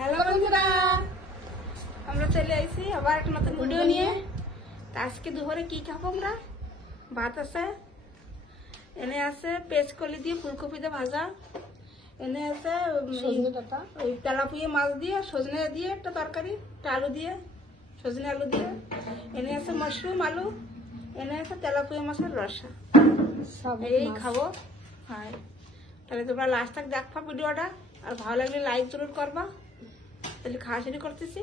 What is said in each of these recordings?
হ্যালো বন্ধুরা, আমরা চলে আইছি আবার একটা নতুন ভিডিও নিয়ে। আজকে দুপুরে কি খাবো আমরা? ভাত আছে, এনে আছে পেঁচকলি দিয়ে ফুলকপি দিয়ে ভাজা, এনে আছে ওই তেলাপুয়া মাছ দিয়ে সজনে দিয়ে একটা তরকারি, একটা আলু দিয়ে সজনে আলু দিয়ে, এনে আছে মাশরুম আলু, এনে আছে তেলাপুয়া মাছের রসা। এই খাবো। হ্যাঁ, তাহলে তোমরা লাস্ট তক দেখবা ভিডিওটা, আর ভালো লাগলে লাইক জরুর করবা। তাহলে খাওয়া শুরু করতেছি।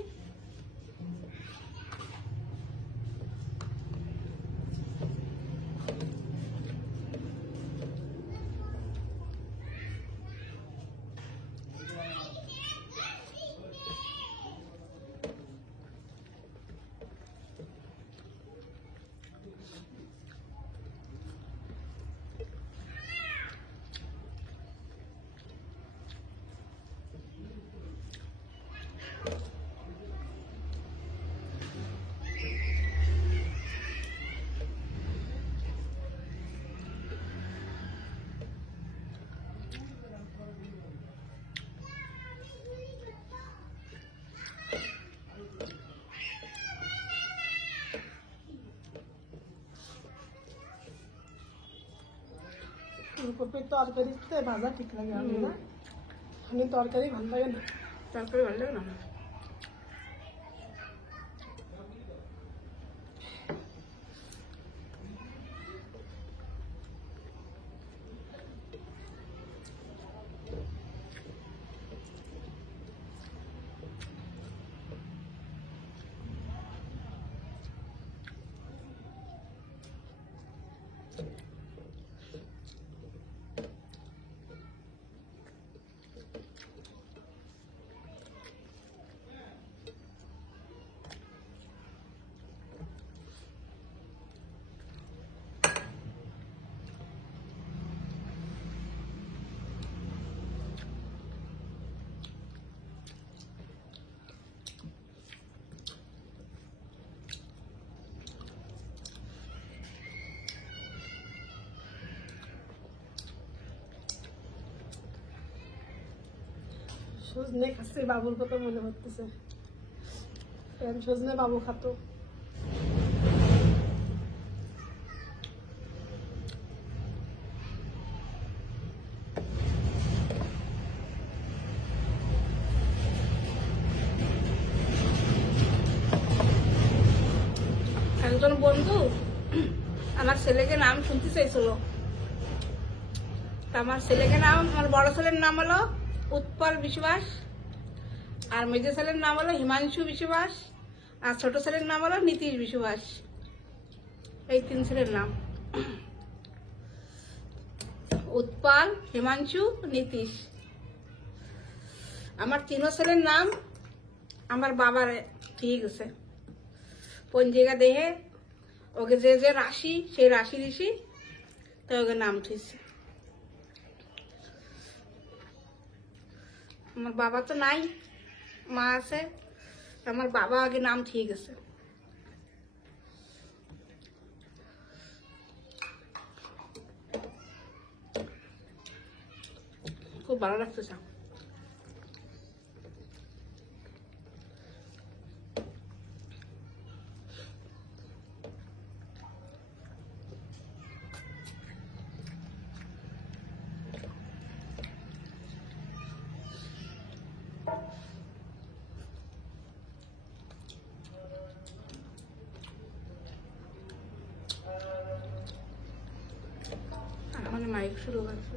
ফুলকপির তরকারিতে ভাজা ঠিক লাগে আমি না, আমি তরকারি ভালো লাগে না। তরকারি ভালো লাগে না? সজনে খাচ্ছে, বাবুর কথা মনে হচ্ছে। সজনে বাবু খাতো। একজন বন্ধু আমার ছেলেকে নাম শুনতে চাইছিল। আমার ছেলেকে নাম, আমার বড় ছেলের নাম হলো উৎপল বিশ্বাস, আর মেজো ছেলের নাম হলো হিমাংশু বিশ্বাস, আর ছোট ছেলের নাম হলো নীতিশ বিশ্বাস। এই তিন ছেলের নাম, উৎপল, হিমাংশু, নীতিশ। আমার তিনো ছেলের নাম আমার বাবার ঠিক আছে, পঞ্জিকা দেহে ওকে যে যে রাশি, সেই রাশি ঋষি তো ওকে নাম ঠিকছে। আমার বাবা তো নাই, মা আছে, আমার বাবা আগে নাম ঠিক আছে। খুব ভালো লাগতেছে। আমাদের মাইক শুরু হয়েছে।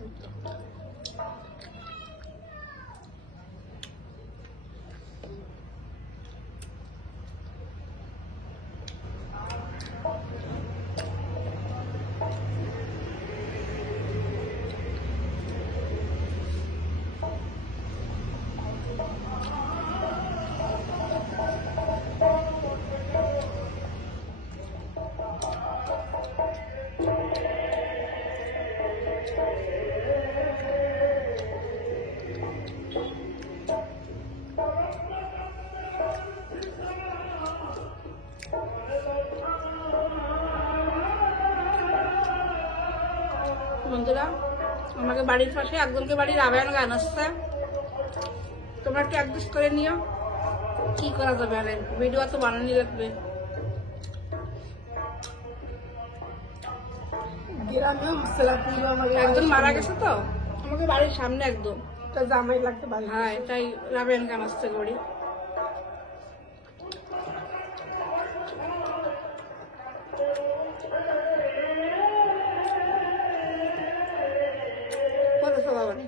বন্ধুরা, আমাকে বাড়ির পাশে একজনকে বাড়ির রামায়ণ গান আসছে, তোমরা একটু অ্যাডজাস্ট করে নিও, কি করা যাবে, আরে ভিডিও তো বানানি লাগবে। গ্রামেও মশলা পুরো আমাকে একজন মারা গেছে তো আমাদের বাড়ির সামনে একদম, একটা জামাই লাগতে বাড়ি। হ্যাঁ তাই রাবেন গান আসতে করি। বলেছো বাবা নি?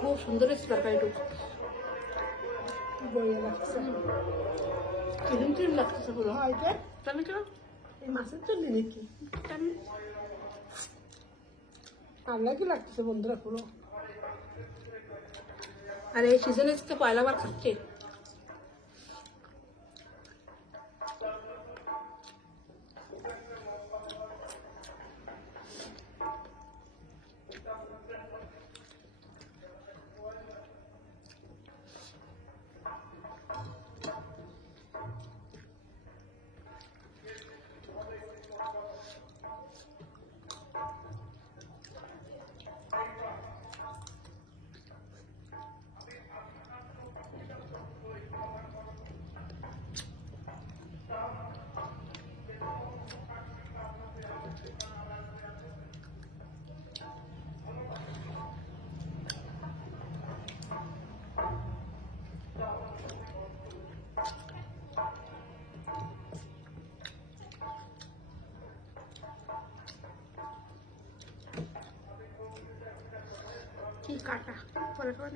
খুব সুন্দর এসে তরকারিটুকু, বইয়ে লাগছে। ক্রিম ক্রিম লাগতেছে পুরো। হয় যে টমেটো এই মাছের জন্য নাকি আমরা কি লাগতেছে বন্ধুরা পুরো। আর এই সিজনে তো পয়লা বার খাচ্ছি। কি কাটা পরে খাওয়া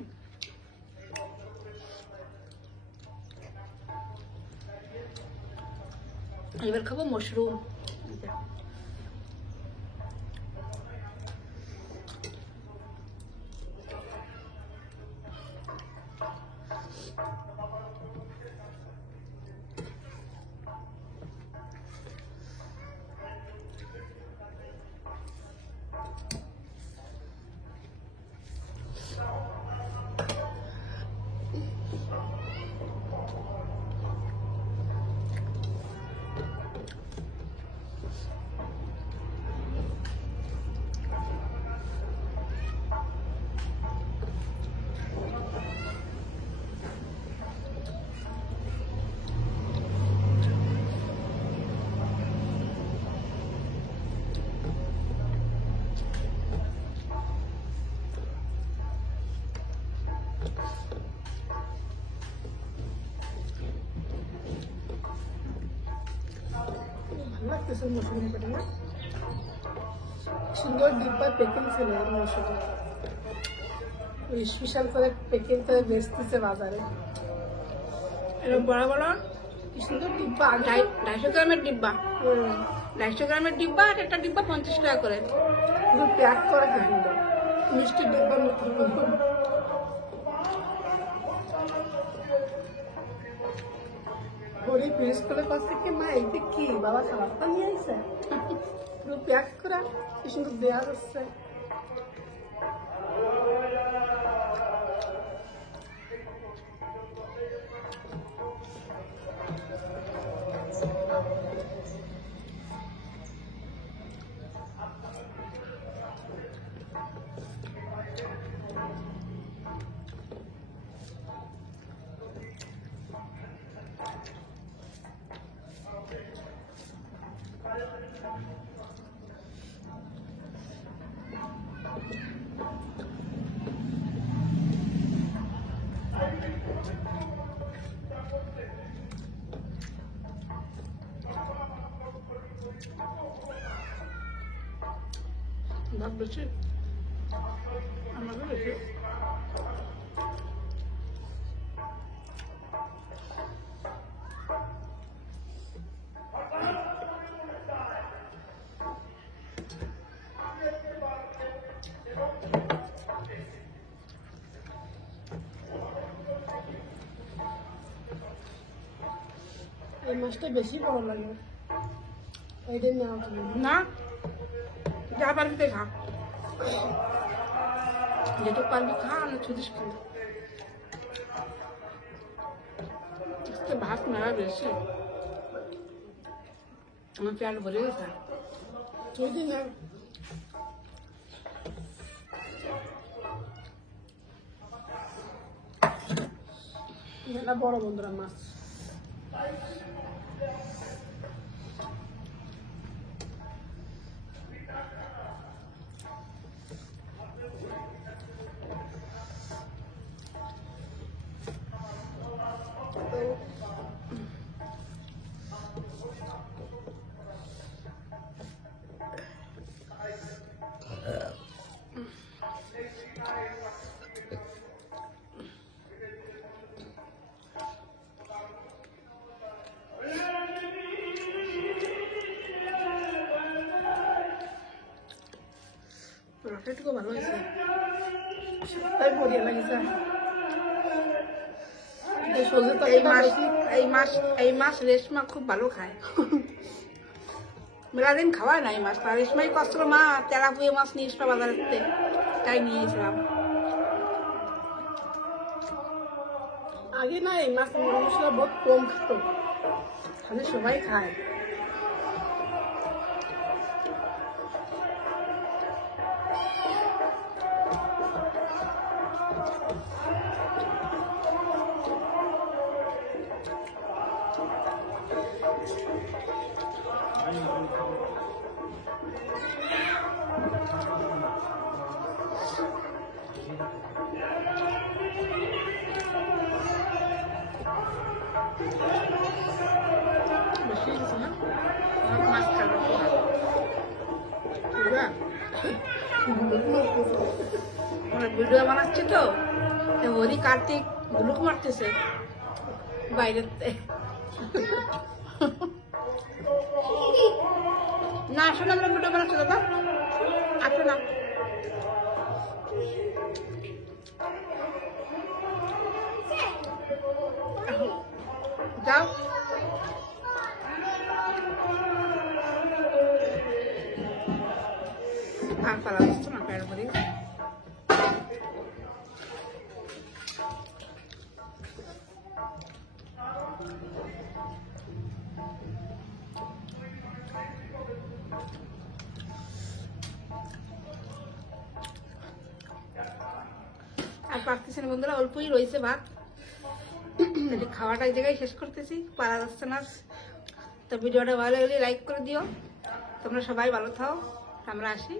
এবার খাবো মাশরুম। ভালো লাগতেছে মশরুম করে না, সুন্দর ডিব্বার প্যাকিং ছিল এর মশরুম, ওই স্পেশাল করে প্যাকিং করে বেচতেছে বাজারে। এরকম বড় বড় কি সুন্দর ডিব্বা, 250 গ্রামের ডিব্বা, 250 গ্রামের ডিব্বা, আর একটা ডিব্বা 50 টাকা করে। পুরো প্যাক করা কিন্তু মিষ্টি ডিব্বার মতো। হরি পিস করে পাশে কি মা এইটা কি বাবা খাবারটা নিয়ে আইছে, পুরো প্যাক করা কি সুন্দর দেওয়া যাচ্ছে। ভাত বেশি আমাদের বেশি। এই মাছটা বেশি বড় লাগে, এইটা নেওয়া উচিত না যা পারবি তুই খা, যেটুকু পারবি খা, না ছুটিস কিন্তু ভাত মেলা বেশি, আমার পেট ভরে গেছে। যদি না এটা বড় বন্ধুরা মাছ। রকেটগুলো ভালো হয়েছে, তাই বড়িয়া লাগিছে। এই মাছ রেশমা খুব ভালো খায়। মেলাদিন খাওয়ায় না এই মাছ, রেশমাই কষ্ট মা তেলাপুয়া মাছ নিয়ে এসে বাজার থেকে, তাই নিয়েছিলাম। আগে না এই মাছ মশলা বহুত কম খেত, খালি সবাই খায়। বেশি কিছু না, অনেক মাছ খাবে। ভিডিও বানাচ্ছি তো, হরি কার্তিক ভুলুক মারতেছে বাইরের না। আসলে আমরা ভিডিও বানাচ্ছি দাদা, আসো না। যাও আর পালা দিচ্ছ না পেট ভরে। আর পারতেছি না বন্ধুরা, অল্পই রয়েছে ভাত, খাওয়াটা এই জায়গায় শেষ করতেছি, পারা যাচ্ছে না। তো ভিডিওটা ভালো লাগলে লাইক করে দিও। তোমরা সবাই ভালো থাও, আমরা আসি।